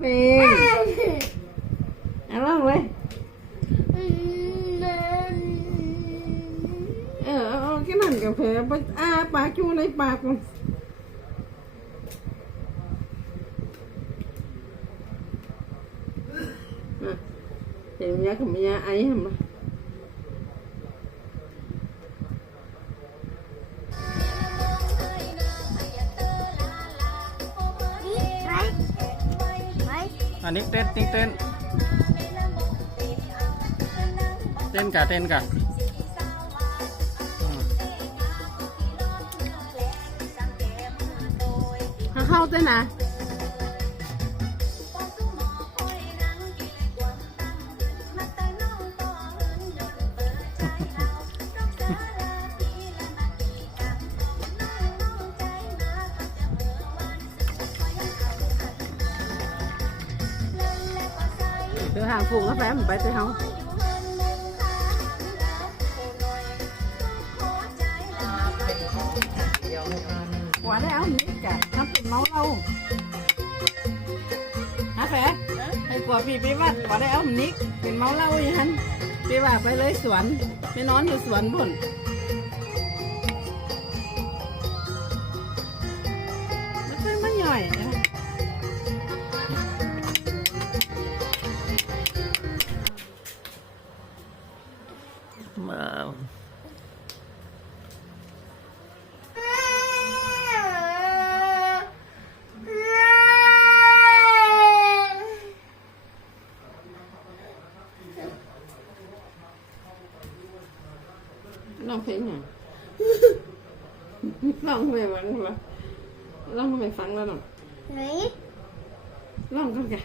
เพลงเอาลองเลยเออเอาแค่นั้นกับเพลไปอ้าปากจูในปากมันเดี๋ยวมียากับมียาไอ้ทำมา อันนี้เต้นติ้งเต้น เต้นกะเต้นกะอืมถ้าเข้าเต้นนะ เดี๋ยวหางฝูงกาแฟผมไปไปเฮาหัวได้เอาหนิกะทำเป็นเมาเราฮะแฟให้กว่าพี่ไปวัดหัวได้เอาหนิกเป็นเมาเราอย่างนั้นไปว่าไปเลยสวนไปนอนอยู่สวนพุ่นแล้วเป็นมันย่อยนะมาลองเพลงหน่อยลองไปฟังละ ลองไปฟังแล้วหน่อยไหนลองกันกัน